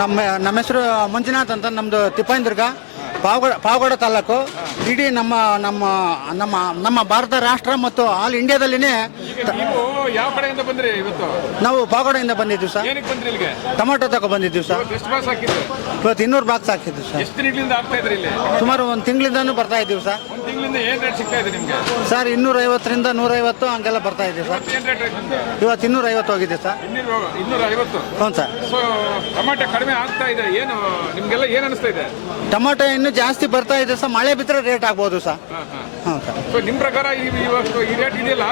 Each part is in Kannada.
ನಮ್ಮ ಹೆಸರು ಮಂಜುನಾಥ್ ಅಂತ. ನಮ್ದು ತಿಪ್ಪಂದುರ್ಗ, ಪಾವಗಡ ತಾಲೂಕು. ಇಡೀ ನಮ್ಮ ನಮ್ಮ ನಮ್ಮ ನಮ್ಮ ಭಾರತ ರಾಷ್ಟ್ರ ಮತ್ತು ಆಲ್ ಇಂಡಿಯಾದಲ್ಲಿನೇ. ಯಾವ ಕಡೆಯಿಂದ ಬಂದ್ರಿ ಇವತ್ತು? ನಾವು ಪಾವಗಡೆಯಿಂದ ಬಂದಿದ್ದೀವಿ ಸರ್. ಏನಕ್ಕೆ ಬಂದ್ರಿ ಇಲ್ಲಿಗೆ? ಟೊಮೆಟೊ ತಗೊ ಬಂದಿದ್ದೀವಿ ಸರ್. ಎಷ್ಟು ಬಾಕ್ಸ್ ಹಾಕಿದ್ರು? ಇವತ್ತು 200 ಬಾಕ್ಸ್ ಹಾಕಿದ್ದೀವಿ ಸರ್. ಎಷ್ಟು ತಿಂಗಳಿಂದ ಆಗ್ತಾ ಇದ್ರಿ ಇಲ್ಲಿ? ಸುಮಾರು 1 ತಿಂಗಳಿಂದನೂ ಬರ್ತಾ ಇದ್ದೀವಿ ಸರ್. 1 ತಿಂಗಳಿಂದ ಏನ್ ರೇಟ್ ಸಿಗ್ತಾ ಇದೆ ನಿಮ್ಗೆ? ಸರ್ 250ರಿಂದ 150 ಹಂಗೆಲ್ಲ ಬರ್ತಾ ಇದೆ ಸರ್. ಏನ್ ರೇಟ್ ನಿಮ್ಗೆ? ಇವತ್ತು 250 ಹೋಗಿದೆ ಸರ್. 250. ಹ್ಞೂ ಸರ್. ಸೊ ಟೊಮೆಟೊ ಕಡಿಮೆ ಆಗ್ತಾ ಇದೆ, ಏನು ನಿಮ್ಗೆಲ್ಲ ಏನ್ ಅನಿಸ್ತಾ ಇದೆ? ಟೊಮೆಟೊ ಇನ್ನೂ ಜಾಸ್ತಿ ಬರ್ತಾ ಇದೆ ಸರ್. ಮಳೆ ಬಿದ್ದರೆ ರೇಟ್ ಆಗ್ಬೋದು ಸರ್. ಹಾಂ ಸರ್. ಸೊ ನಿಮ್ ಪ್ರಕಾರ ಇವತ್ತು ಈ ರೇಟ್ ಇದೆಯಲ್ಲ,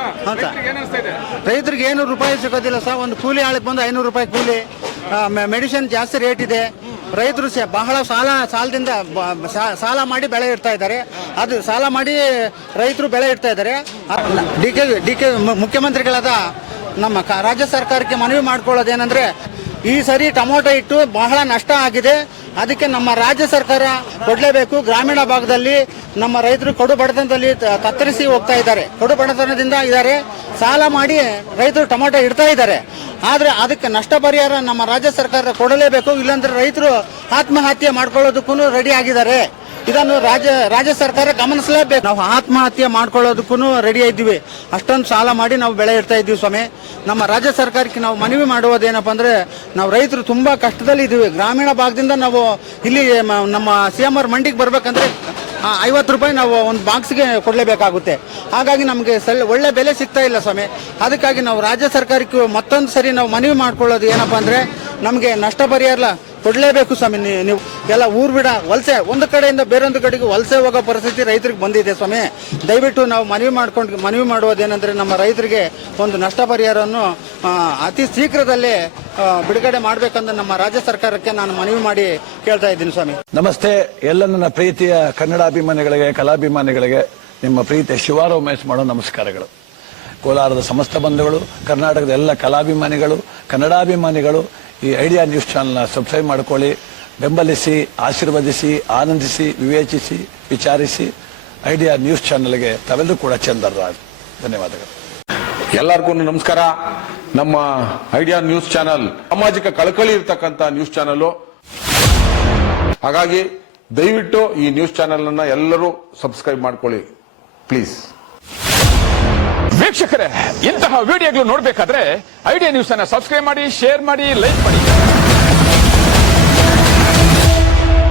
ಏನ್ ಅನಿಸ್ತಾ ಇದೆ? ರೈತರಿಗೆ 500 ರೂಪಾಯಿ ಸಿಗೋದಿಲ್ಲ ಸರ್. ಒಂದು ಕೂಲಿ ಆಳಕ್ಕೆ ಬಂದು 500 ರೂಪಾಯಿ ಕೂಲಿ. ಮೆಡಿಸಿನ್ ಜಾಸ್ತಿ ರೇಟ್ ಇದೆ. ರೈತರು ಬಹಳ ಸಾಲದಿಂದ ಸಾಲ ಮಾಡಿ ಬೆಳೆ ಇಡ್ತಾ ಇದ್ದಾರೆ. ಅದು ಸಾಲ ಮಾಡಿ ರೈತರು ಬೆಳೆ ಇಡ್ತಾ ಇದ್ದಾರೆ. ಡಿ ಕೆ ಮುಖ್ಯಮಂತ್ರಿಗಳಾದ ನಮ್ಮ ರಾಜ್ಯ ಸರ್ಕಾರಕ್ಕೆ ಮನವಿ ಮಾಡ್ಕೊಳ್ಳೋದೇನೆಂದ್ರೆ, ಈ ಸರಿ ಟೊಮೊಟೊ ಇಟ್ಟು ಬಹಳ ನಷ್ಟ ಆಗಿದೆ. ಅದಕ್ಕೆ ನಮ್ಮ ರಾಜ್ಯ ಸರ್ಕಾರ ಕೊಡಲೇಬೇಕು. ಗ್ರಾಮೀಣ ಭಾಗದಲ್ಲಿ ನಮ್ಮ ರೈತರು ಕಡು ಬಡತನದಲ್ಲಿ ತತ್ತರಿಸಿ ಹೋಗ್ತಾ ಇದ್ದಾರೆ. ಕಡು ಬಡತನದಿಂದ ಇದ್ದಾರೆ. ಸಾಲ ಮಾಡಿ ರೈತರು ಟೊಮೊಟೊ ಇಡ್ತಾ ಇದ್ದಾರೆ. ಆದರೆ ಅದಕ್ಕೆ ನಷ್ಟ ಪರಿಹಾರ ನಮ್ಮ ರಾಜ್ಯ ಸರ್ಕಾರ ಕೊಡಲೇಬೇಕು. ಇಲ್ಲಾಂದ್ರೆ ರೈತರು ಆತ್ಮಹತ್ಯೆ ಮಾಡ್ಕೊಳ್ಳೋದಕ್ಕೂ ರೆಡಿ ಆಗಿದ್ದಾರೆ. ಇದನ್ನು ರಾಜ್ಯ ಸರ್ಕಾರ ಗಮನಿಸಲೇಬೇಕು. ನಾವು ಆತ್ಮಹತ್ಯೆ ಮಾಡ್ಕೊಳ್ಳೋದಕ್ಕೂ ರೆಡಿ ಇದ್ದೀವಿ. ಅಷ್ಟೊಂದು ಸಾಲ ಮಾಡಿ ನಾವು ಬೆಳೆ ಇಡ್ತಾ ಇದ್ದೀವಿ ಸ್ವಾಮಿ. ನಮ್ಮ ರಾಜ್ಯ ಸರ್ಕಾರಕ್ಕೆ ನಾವು ಮನವಿ ಮಾಡುವುದೇನಪ್ಪ ಅಂದರೆ, ನಾವು ರೈತರು ತುಂಬ ಕಷ್ಟದಲ್ಲಿ ಇದ್ದೀವಿ. ಗ್ರಾಮೀಣ ಭಾಗದಿಂದ ನಾವು ಇಲ್ಲಿ ನಮ್ಮ CM ಮಂಡಿಗೆ ಬರಬೇಕಂದ್ರೆ 50 ರೂಪಾಯಿ ನಾವು ಒಂದು ಬಾಕ್ಸ್ಗೆ ಕೊಡಲೇಬೇಕಾಗುತ್ತೆ. ಹಾಗಾಗಿ ನಮಗೆ ಒಳ್ಳೆ ಬೆಲೆ ಸಿಗ್ತಾ ಇಲ್ಲ ಸ್ವಾಮಿ. ಅದಕ್ಕಾಗಿ ನಾವು ರಾಜ್ಯ ಸರ್ಕಾರಕ್ಕೆ ಮತ್ತೊಂದು ಸರಿ ನಾವು ಮನವಿ ಮಾಡ್ಕೊಳ್ಳೋದು ಏನಪ್ಪ ಅಂದರೆ, ನಮಗೆ ನಷ್ಟ ಪರಿಹಾರ ಕೊಡಲೇಬೇಕು ಸ್ವಾಮಿ. ನೀವು ಎಲ್ಲ ಊರು ಬಿಡ ವಲಸೆ ಒಂದು ಕಡೆಯಿಂದ ಬೇರೊಂದು ಕಡೆಗೆ ವಲಸೆ ಹೋಗೋ ಪರಿಸ್ಥಿತಿ ರೈತರಿಗೆ ಬಂದಿದೆ ಸ್ವಾಮಿ. ದಯವಿಟ್ಟು ನಾವು ಮನವಿ ಮಾಡುವುದೇನೆಂದರೆ, ನಮ್ಮ ರೈತರಿಗೆ ಒಂದು ನಷ್ಟ ಪರಿಹಾರವನ್ನು ಅತಿ ಶೀಘ್ರದಲ್ಲೇ ಬಿಡುಗಡೆ ಮಾಡಬೇಕಂತ ನಮ್ಮ ರಾಜ್ಯ ಸರ್ಕಾರಕ್ಕೆ ನಾನು ಮನವಿ ಮಾಡಿ ಕೇಳ್ತಾ ಇದ್ದೀನಿ ಸ್ವಾಮಿ. ನಮಸ್ತೆ ಎಲ್ಲ ನನ್ನ ಪ್ರೀತಿಯ ಕನ್ನಡಾಭಿಮಾನಿಗಳಿಗೆ, ಕಲಾಭಿಮಾನಿಗಳಿಗೆ ನಿಮ್ಮ ಪ್ರೀತಿಯ ಶಿವಾರ ಉಮೇಶ್ ಮಾಡೋ ನಮಸ್ಕಾರಗಳು. ಕೋಲಾರದ ಸಮಸ್ತ ಬಂಧುಗಳು, ಕರ್ನಾಟಕದ ಎಲ್ಲ ಕಲಾಭಿಮಾನಿಗಳು, ಕನ್ನಡಾಭಿಮಾನಿಗಳು ಈ ಐಡಿಯಾ ನ್ಯೂಸ್ ಚಾನೆಲ್ನ ಸಬ್ಸ್ಕ್ರೈಬ್ ಮಾಡ್ಕೊಳ್ಳಿ, ಬೆಂಬಲಿಸಿ, ಆಶೀರ್ವದಿಸಿ, ಆನಂದಿಸಿ, ವಿವೇಚಿಸಿ, ವಿಚಾರಿಸಿ. ಐಡಿಯಾ ನ್ಯೂಸ್ ಚಾನೆಲ್ಗೆ ತಾವೆಲ್ಲರೂ ಕೂಡ ಚಂದರ್ರಾಜ್. ಧನ್ಯವಾದಗಳು. ಎಲ್ಲರಿಗೂ ನಮಸ್ಕಾರ. ನಮ್ಮ ಐಡಿಯಾ ನ್ಯೂಸ್ ಚಾನೆಲ್ ಸಾಮಾಜಿಕ ಕಳಕಳಿ ಇರ್ತಕ್ಕಂಥ ನ್ಯೂಸ್ ಚಾನೆಲ್. ಹಾಗಾಗಿ ದಯವಿಟ್ಟು ಈ ನ್ಯೂಸ್ ಚಾನೆಲ್ ಅನ್ನ ಎಲ್ಲರೂ ಸಬ್ಸ್ಕ್ರೈಬ್ ಮಾಡ್ಕೊಳ್ಳಿ ಪ್ಲೀಸ್. ವೀಕ್ಷಕರೇ, ಇಂತಹ ವಿಡಿಯೋಗಳು ನೋಡಬೇಕಾದ್ರೆ ಐಡಿಯಾ ನ್ಯೂಸ್ ಅನ್ನ ಸಬ್ಸ್ಕ್ರೈಬ್ ಮಾಡಿ, ಶೇರ್ ಮಾಡಿ, ಲೈಕ್ ಮಾಡಿ.